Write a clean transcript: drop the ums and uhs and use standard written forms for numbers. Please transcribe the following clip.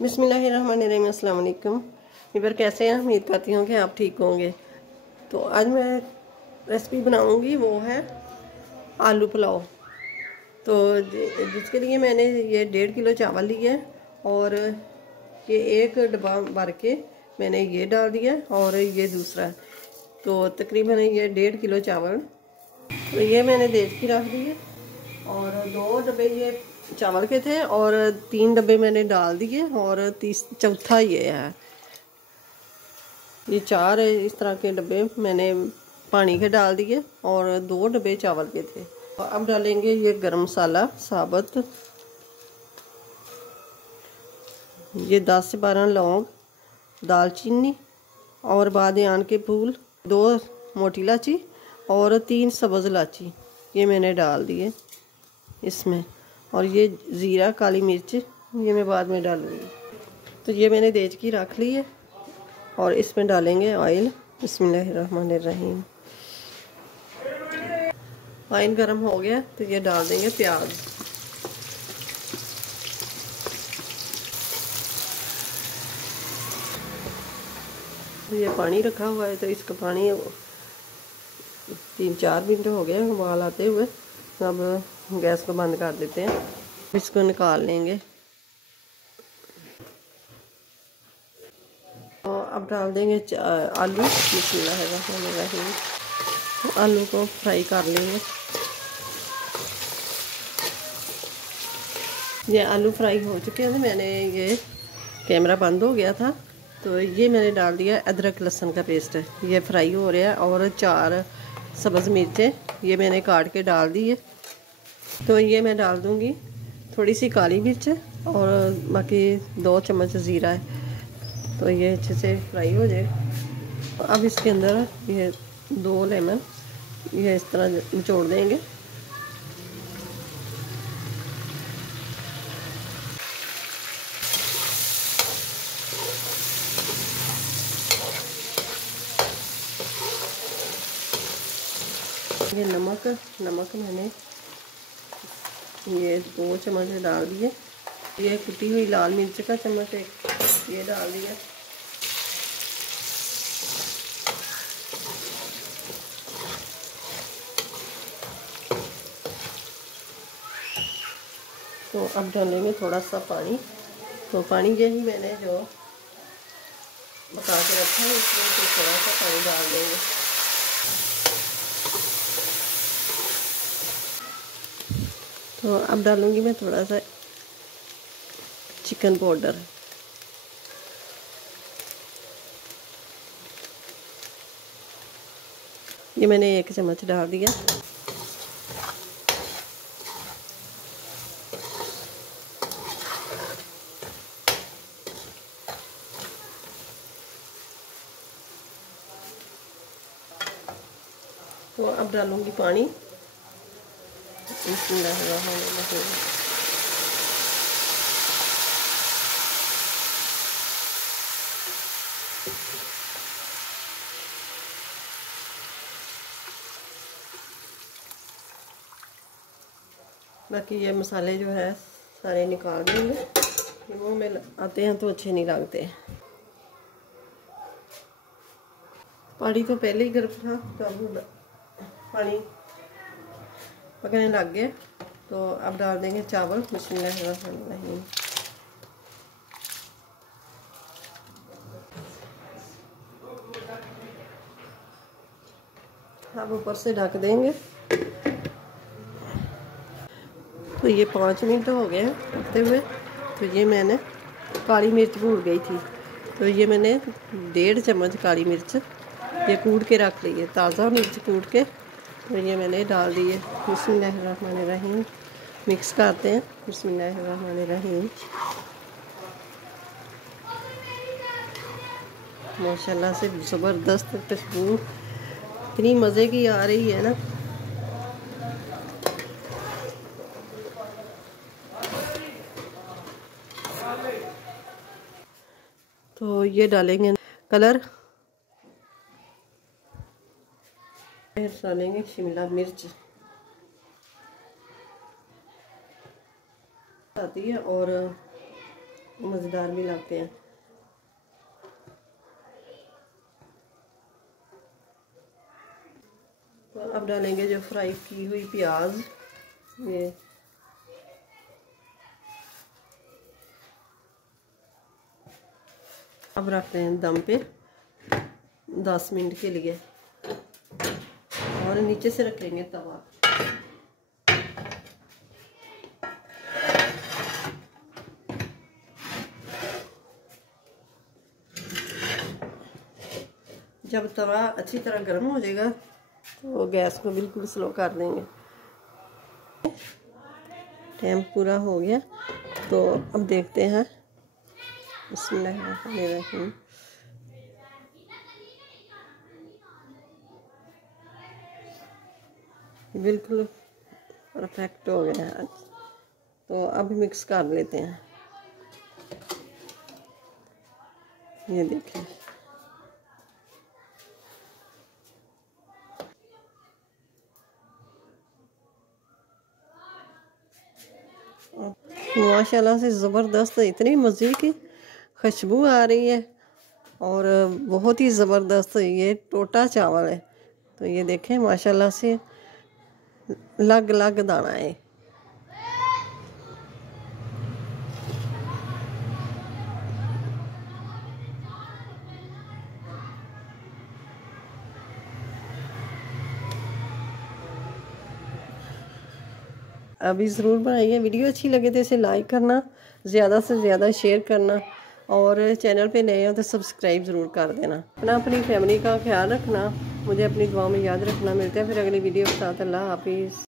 बिस्मिल्लाहिर्रहमानिर्रहीम। अस्सलाम वालेकुम। इबर कैसे हैं? उम्मीद करती हूँ कि आप ठीक होंगे। तो आज मैं रेसिपी बनाऊँगी, वो है आलू पुलाव। तो जिसके लिए मैंने ये 1.5 किलो चावल लिए और ये एक डब्बा भर के मैंने ये डाल दिया और ये दूसरा, तो तकरीबन ये 1.5 किलो चावल। तो ये मैंने देख के रख दिए और 2 डब्बे ये चावल के थे और 3 डब्बे मैंने डाल दिए और चौथा ये है। ये 4 इस तरह के डब्बे मैंने पानी के डाल दिए और 2 डब्बे चावल के थे। और अब डालेंगे ये गरम मसाला साबुत, ये 10 से 12 लौंग, दालचीनी और बादियान के फूल, 2 मोटी इलायची और 3 सब्ज़ इलायची ये मैंने डाल दिए इसमें। और ये ज़ीरा, काली मिर्च ये मैं बाद में डालूँगी। तो ये मैंने देज की रख ली है और इसमें डालेंगे ऑयल। बिस्मिल्लाहिर्रहमानिर्रहीम। ऑयल गर्म हो गया तो ये डाल देंगे प्याज। तो ये पानी रखा हुआ है, तो इसका पानी 3-4 मिनट हो गए उबाल आते हुए। अब गैस को बंद कर देते हैं, इसको निकाल लेंगे। तो अब डाल देंगे आलू। बिस्मिल्लाहिर्रहमानिर्रहीम। तो आलू को फ्राई कर लेंगे। ये आलू फ्राई हो चुके हैं। मैंने ये कैमरा बंद हो गया था, तो ये मैंने डाल दिया अदरक लहसुन का पेस्ट। ये फ्राई हो रहा है और 4 सब्ज़ मिर्चें ये मैंने काट के डाल दी है। तो ये मैं डाल दूँगी थोड़ी सी काली मिर्च और बाकी 2 चम्मच ज़ीरा है। तो ये अच्छे से फ्राई हो जाए। अब इसके अंदर ये 2 लेमन ये इस तरह निचोड़ देंगे। ये नमक मैंने ये 2 चम्मच डाल दिए। ये कुटी हुई लाल मिर्च का चम्मच एक ये डाल दिया। तो अब डालेंगे थोड़ा सा पानी। तो पानी यही मैंने जो पका के रखा है इसमें तो थोड़ा सा पानी डाल देंगे। तो अब डालूंगी मैं थोड़ा सा चिकन पाउडर। ये मैंने 1 चम्मच डाल दिया। तो अब डालूंगी पानी। बिस्मिल्लाहिर्रहमानिर्रहीम। बाकी ये मसाले जो है सारे निकाल देंगे, ये मुँह में आते हैं तो अच्छे नहीं लगते। पानी तो पहले ही गर्म था, तो अब पानी पकने लग गया। तो अब डाल देंगे चावल। बिस्मिल्लाहिर्रहमानिर्रहीम। अब ऊपर से ढक देंगे। तो ये 5 मिनट हो गए पकते हुए। तो ये मैंने काली मिर्च भूल गई थी, तो ये मैंने 1.5 चम्मच काली मिर्च ये कूट के रख ली है, ताज़ा मिर्च कूट के। तो ये मैंने डाल दी है। बिस्मिल्लाहिर्रहमानिर्रहीम। मिक्स करते हैं। बिस्मिल्लाहिर्रहमानिर्रहीम। माशाल्लाह से ज़बरदस्त खुशबू इतनी मज़े की आ रही है ना। तो ये डालेंगे कलर, फिर डालेंगे शिमला मिर्च आती है और मज़ेदार भी लगते हैं। तो अब डालेंगे जो फ्राई की हुई प्याज, ये अब रखते हैं दम पे 10 मिनट के लिए और नीचे से रखेंगे तवा। जब तवा अच्छी तरह गर्म हो जाएगा तो गैस को बिल्कुल स्लो कर देंगे। टाइम पूरा हो गया तो अब देखते हैं। बिस्मिल्लाहिर्रहमानिर्रहीम। बिल्कुल परफेक्ट हो गया है। तो अब मिक्स कर लेते हैं। ये देखिए, माशाल्लाह से ज़बरदस्त, इतनी मज़े की खुशबू आ रही है और बहुत ही ज़बरदस्त ये टोटा चावल है। तो ये देखें माशाल्लाह से लग लग दाना है। अभी ज़रूर बनाइए। वीडियो अच्छी लगे तो इसे लाइक करना, ज़्यादा से ज़्यादा शेयर करना और चैनल पे नए हो तो सब्सक्राइब ज़रूर कर देना। अपनी फैमिली का ख्याल रखना, मुझे अपनी दुआ में याद रखना। मिलते हैं फिर अगली वीडियो के साथ। अल्लाह हाफिज़।